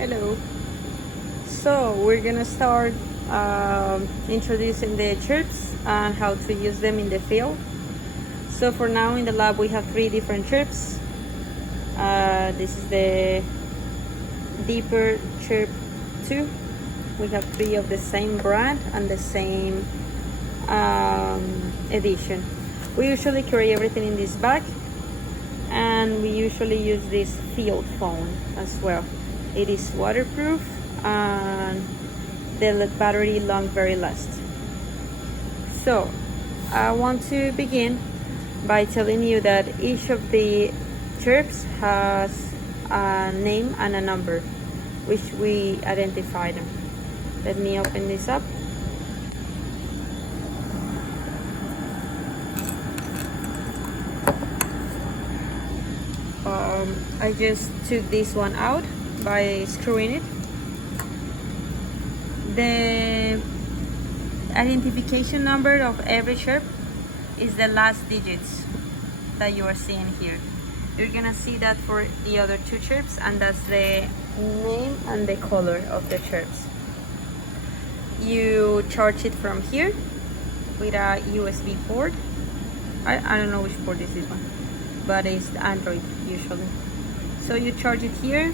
Hello. So we're gonna start introducing the chirps and how to use them in the field. So for now in the lab we have 3 different chirps. This is the deeper chirp 2. We have 3 of the same brand and the same edition. We usually carry everything in this bag, and we usually use this field phone as well. It is waterproof and the battery long very lasts. So I want to begin by telling you that each of the chirps has a name and a number, which we identify them. Let me open this up. I just took this one out by screwing it. The identification number of every chirp is the last digits that you are seeing here. You're gonna see that for the other 2 chirps, and that's the name and the color of the chirps. You charge it from here with a USB port. I don't know which port is this one, but it's Android usually. So you charge it here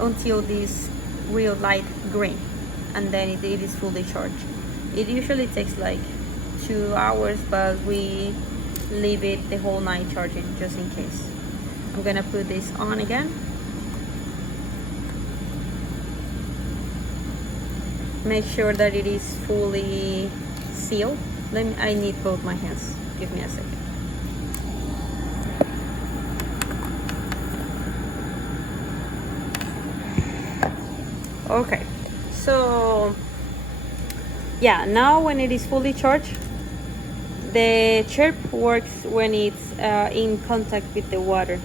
until this will light green, and then it is fully charged. It usually takes like 2 hours, but we leave it the whole night charging just in case. I'm gonna put this on again. Make sure that it is fully sealed. I need both my hands. Give me a second. Okay, so yeah, now when it is fully charged, the chirp works when it's in contact with the water.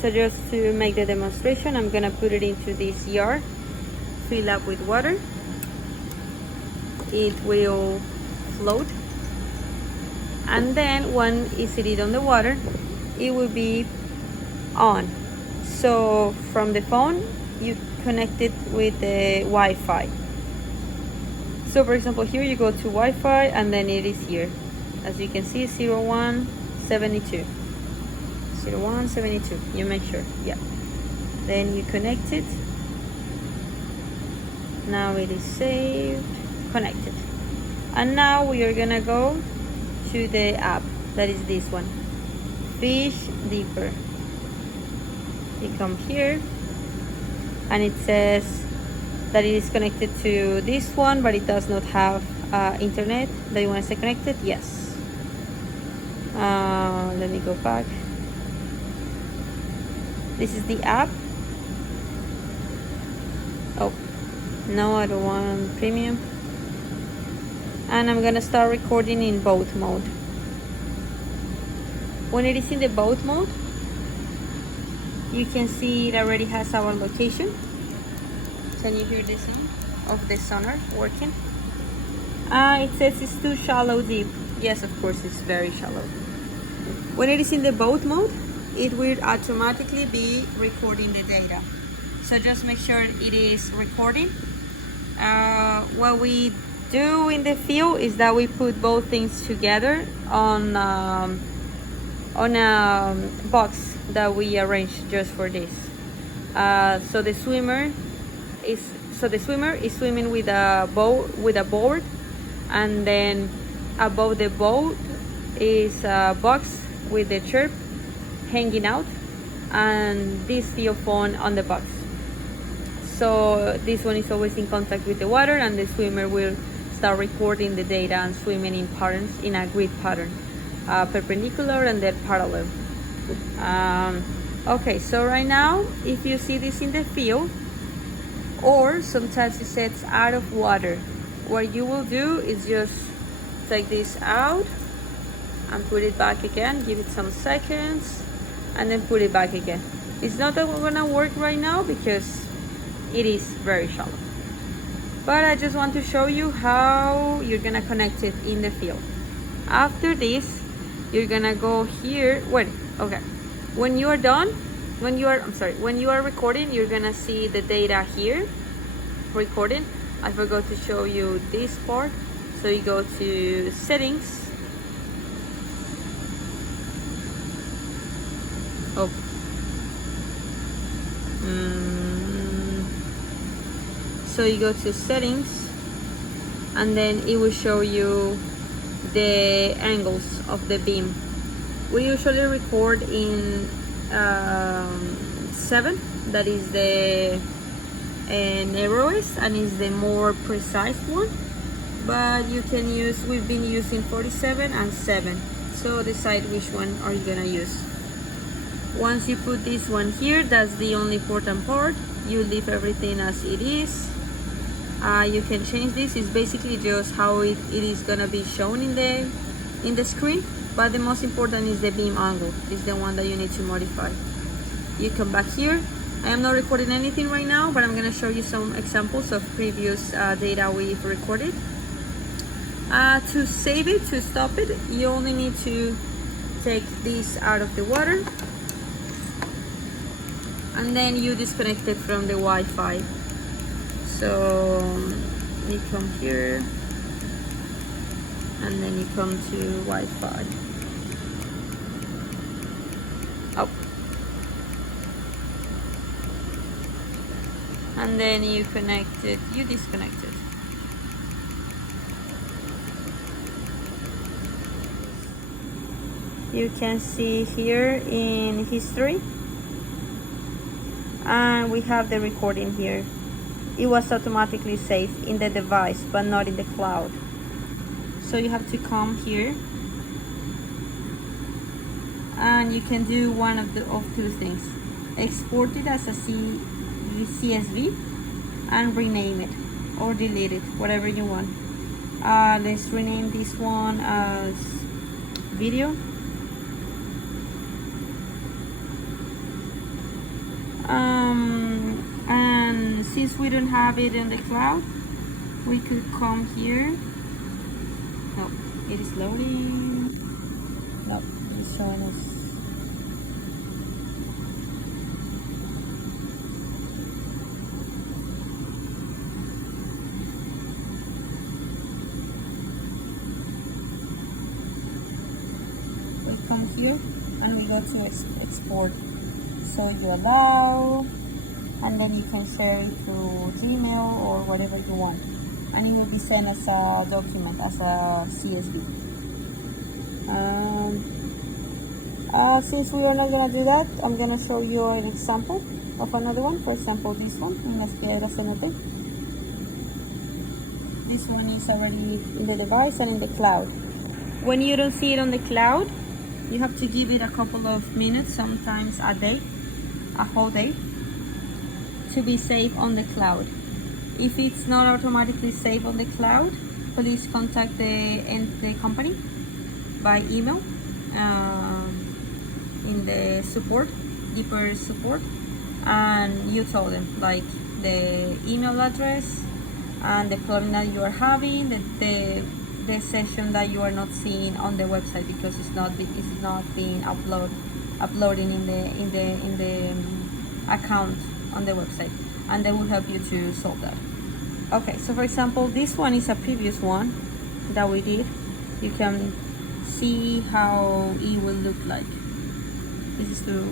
So just to make the demonstration, I'm gonna put it into this jar, fill up with water. It will float, and then when it's seated on the water, it will be on. So from the phone, you connect it with the Wi-Fi. So for example, here you go to Wi-Fi, and then it is here. As you can see, 0172. 0172. You make sure, yeah. Then you connect it. Now it is saved, connected. And now we are gonna go to the app. That is this one, Fish Deeper. You come here, and it says that it is connected to this one, but it does not have internet. Do you want to stay connected? Yes. Let me go back. This is the app. Oh no, I don't want premium. And I'm gonna start recording in boat mode. When it is in the boat mode, you can see it already has our location. Can you hear the sound of the sonar working? It says it's too shallow deep. Yes, of course, it's very shallow. When it is in the boat mode, it will automatically be recording the data. So just make sure it is recording. What we do in the field is that we put both things together on a box that we arranged just for this. So the swimmer is swimming with a board, and then above the boat is a box with the chirp hanging out, and this field phone on the box. So this one is always in contact with the water, and the swimmer will start recording the data and swimming in patterns, in a grid pattern, perpendicular and then parallel. Okay, so right now, if you see this in the field, or sometimes it sets out of water, what you will do is just take this out and put it back again, give it some seconds, and then put it back again. It's not that we're gonna work right now because it is very shallow, but I just want to show you how you're gonna connect it in the field. After this, you're gonna go here. Wait, okay. When you are done, when you are recording, you're gonna see the data here, recording. I forgot to show you this part. So you go to settings. Oh. So you go to settings, and then it will show you the angles of the beam. We usually record in 7, that is the narrowest and is the more precise one, but you can use, we've been using 47 and 7, so decide which one are you gonna use. Once you put this one here, that's the only important part. You leave everything as it is. You can change this. It's basically just how it is gonna be shown in the screen, but the most important is the beam angle. It's the one that you need to modify. You come back here. I am not recording anything right now, but I'm gonna show you some examples of previous data we've recorded. To save it, to stop it, you only need to take this out of the water, and then you disconnect it from the Wi-Fi. So you come here, and then you come to Wi-Fi. Oh. And then you connect it, you disconnect it. You can see here in history, and we have the recording here. It was automatically saved in the device, but not in the cloud. So you have to come here, and you can do one of two things: export it as a CSV and rename it, or delete it, whatever you want. Let's rename this one as video. And since we don't have it in the cloud, we could come here. No, it is loading. No, it's showing us. We come here and we go to export. So you allow, and then you can share it through Gmail or whatever you want, and it will be sent as a document, as a CSV. Since we are not gonna do that, I'm gonna show you an example of another one. For example, this one in Las Piedras Cenote. This one is already in the device and in the cloud. When you don't see it on the cloud, you have to give it a couple of minutes, sometimes a day, a whole day, to be saved on the cloud. If it's not automatically saved on the cloud, please contact the company by email in the support, deeper support, and you tell them like the email address and the problem that you are having, the session that you are not seeing on the website because it's not being uploading in the account on the website, and they will help you to solve that. Okay, so for example, this one is a previous one that we did. You can see how it will look like. This is the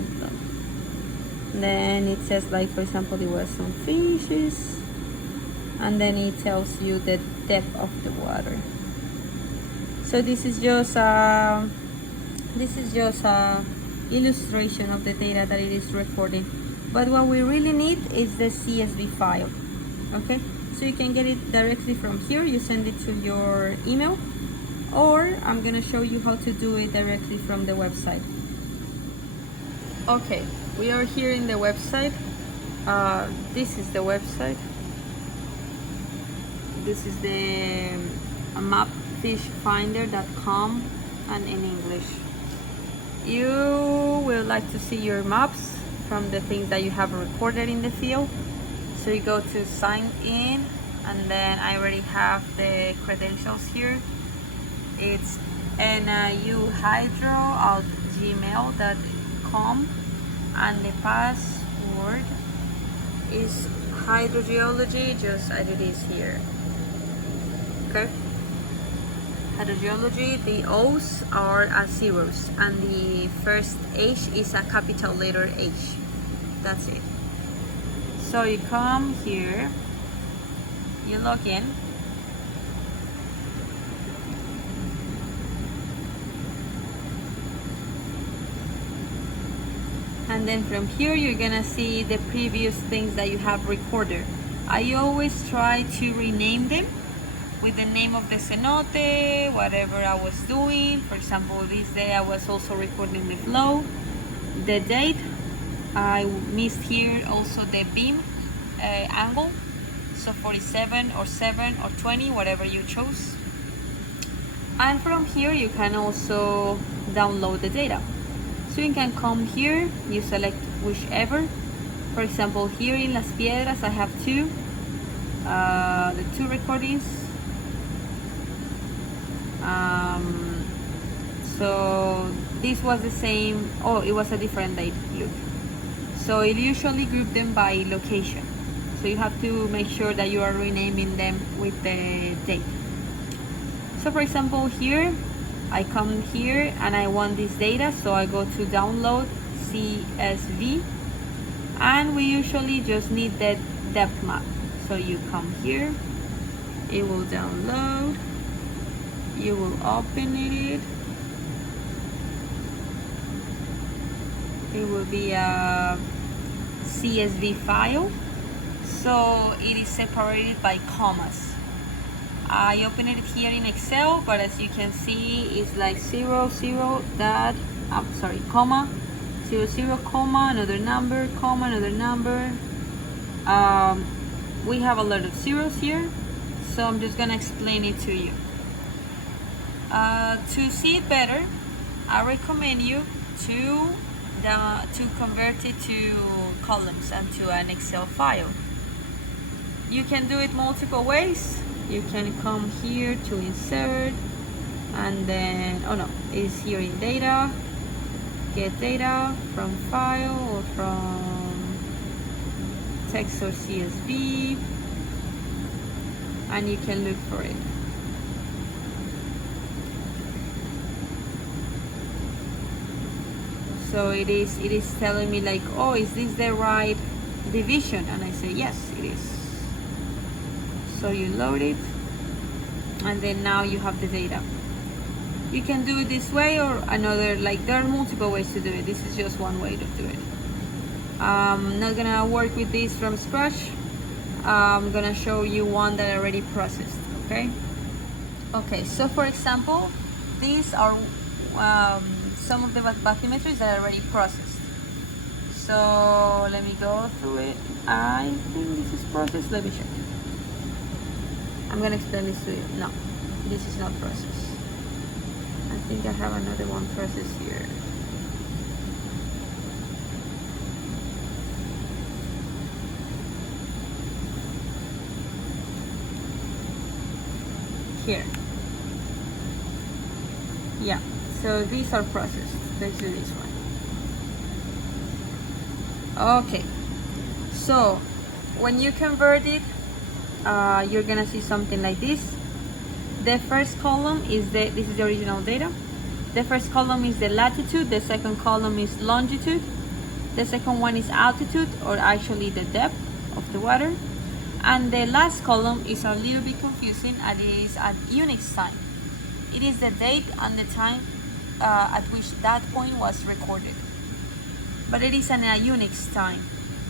then it says, like, for example, there were some fishes, and then it tells you the depth of the water. So this is just a illustration of the data that it is recording. But what we really need is the CSV file. Okay, so you can get it directly from here. You send it to your email, or I'm gonna show you how to do it directly from the website. Okay, we are here in the website. This is the website. This is the mapfishfinder.com, and in English. You will like to see your maps from the things that you have recorded in the field. So you go to sign in, and then I already have the credentials here. It's nuhydro@gmail.com, and the password is hydrogeology, just as it is here. Okay. Hydrogeology, the O's are as zeros, and the first H is a capital letter H. That's it. So you come here, you log in, and then from here you're gonna see the previous things that you have recorded. I always try to rename them with the name of the cenote, whatever I was doing. For example, this day I was also recording the flow, the date. I missed here also the beam angle, so 47 or 7 or 20, whatever you chose. And from here you can also download the data. So you can come here, you select whichever. For example, here in Las Piedras I have the two recordings. So this was the same, oh, it was a different date, look. So it usually group them by location. So you have to make sure that you are renaming them with the date. So for example, here, I come here and I want this data, so I go to download CSV, and we usually just need the depth map. So you come here, it will download, you will open it, it will be a CSV file, so it is separated by commas. I open it here in Excel, but as you can see, it's like 0, 0, comma, 0, 0, comma, another number, comma, another number. We have a lot of zeros here, so I'm just gonna explain it to you. To see it better, I recommend you to convert it to columns and to an Excel file. You can do it multiple ways. You can come here to insert, and then, oh no, it's here in data, get data from file or from text or CSV, and you can look for it. So it is telling me like, oh, is this the right division? And I say yes, it is. So you load it, and then now you have the data. You can do it this way or another, like there are multiple ways to do it. This is just one way to do it. I'm not gonna work with this from scratch. I'm gonna show you one that I already processed, okay? Okay, so for example, these are some of the bathymetries that I already processed. So let me go through it. I think this is processed, let me check. I'm gonna explain this to you. No, this is not processed. I think I have another one processed here. Here. Yeah, so these are processed. Let's do this one. Okay, so when you convert it, you're gonna see something like this. The first column is this is the original data. The first column is the latitude, the second column is longitude, the second one is altitude, or actually the depth of the water, and the last column is a little bit confusing, and it is at Unix time. It is the date and the time at which that point was recorded, but it is an Unix time.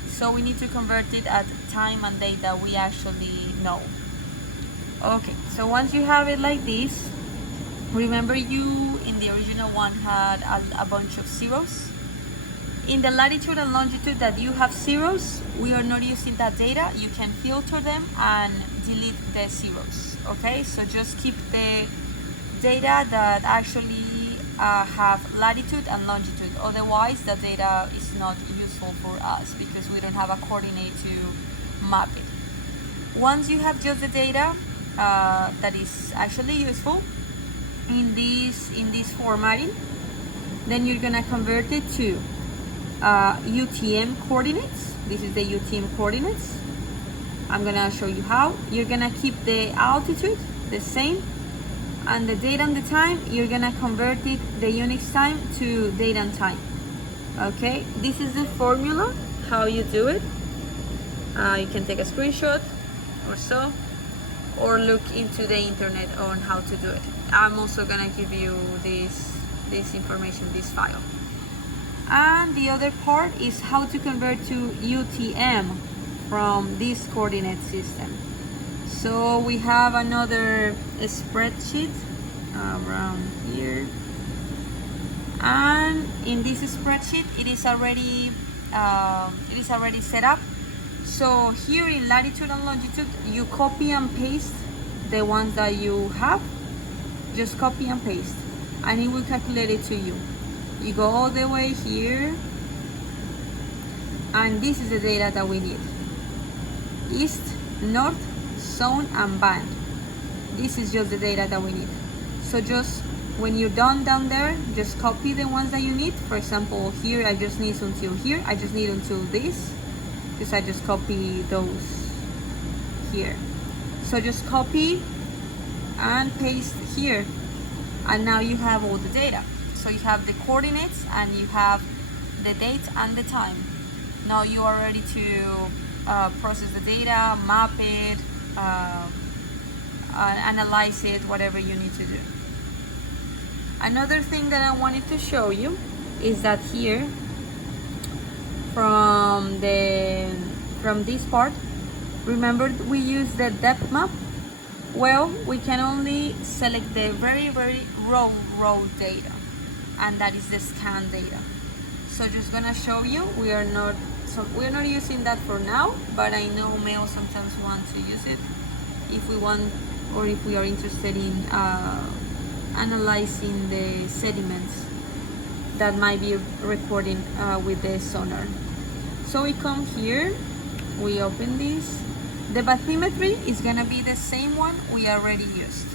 So we need to convert it at time and date that we actually know. Okay, so once you have it like this, remember you in the original one had a bunch of zeros. In the latitude and longitude that you have zeros, we are not using that data. You can filter them and delete the zeros, okay? So just keep the data that actually have latitude and longitude. Otherwise, the data is not useful for us because we don't have a coordinate to map it. Once you have just the data that is actually useful in this formatting, then you're gonna convert it to UTM coordinates. This is the UTM coordinates. I'm gonna show you how. You're gonna keep the altitude the same, and the date and the time, you're gonna convert it, the Unix time, to date and time. Okay, this is the formula, how you do it. You can take a screenshot or so, or look into the internet on how to do it. I'm also gonna give you this information, this file. And the other part is how to convert to UTM from this coordinate system. So we have another spreadsheet around here, and in this spreadsheet it is already set up. So here in latitude and longitude, you copy and paste the ones that you have. Just copy and paste, and it will calculate it to you. You go all the way here, and this is the data that we need: east, north, zone, and band. This is just the data that we need. So just when you're done down there, just copy the ones that you need. For example, here I just need until here. I just need until this, because I just copy those here. So just copy and paste here, and now you have all the data. So you have the coordinates and you have the date and the time. Now you are ready to process the data, map it, analyze it, whatever you need to do. Another thing that I wanted to show you is that here, from this part, remember we use the depth map. Well, we can only select the very raw data, and that is the scan data. So just gonna show you, we're not using that for now, but I know males sometimes want to use it if we want, or if we are interested in analyzing the sediments that might be recording with the sonar. So we come here, we open this. The bathymetry is gonna be the same one we already used.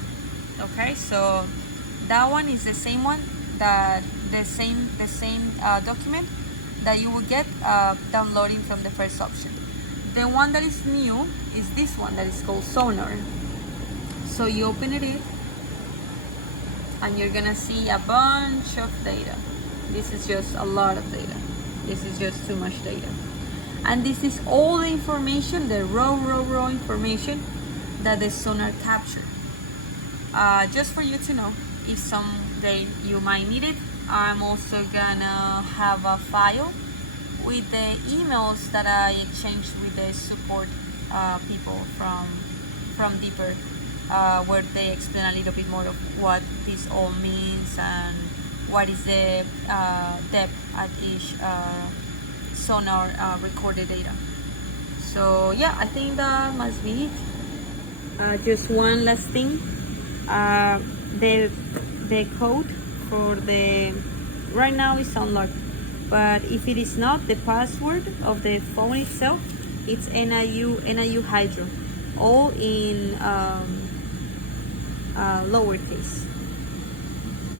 Okay, so that one is the same one, that the same document that you will get downloading from the first option. The one that is new is this one that is called sonar. So you open it, and you're gonna see a bunch of data. This is just a lot of data. This is just too much data. And this is all the information, the raw information that the sonar captured. Just for you to know, if someday you might need it, I'm also gonna have a file with the emails that I exchanged with the support people from Deeper, where they explain a little bit more of what this all means and what is the depth at each sonar recorded data. So yeah, I think that must be it. Just one last thing, the code for the right now is unlocked, but if it is not, the password of the phone itself, it's NIU Hydro, all in lowercase.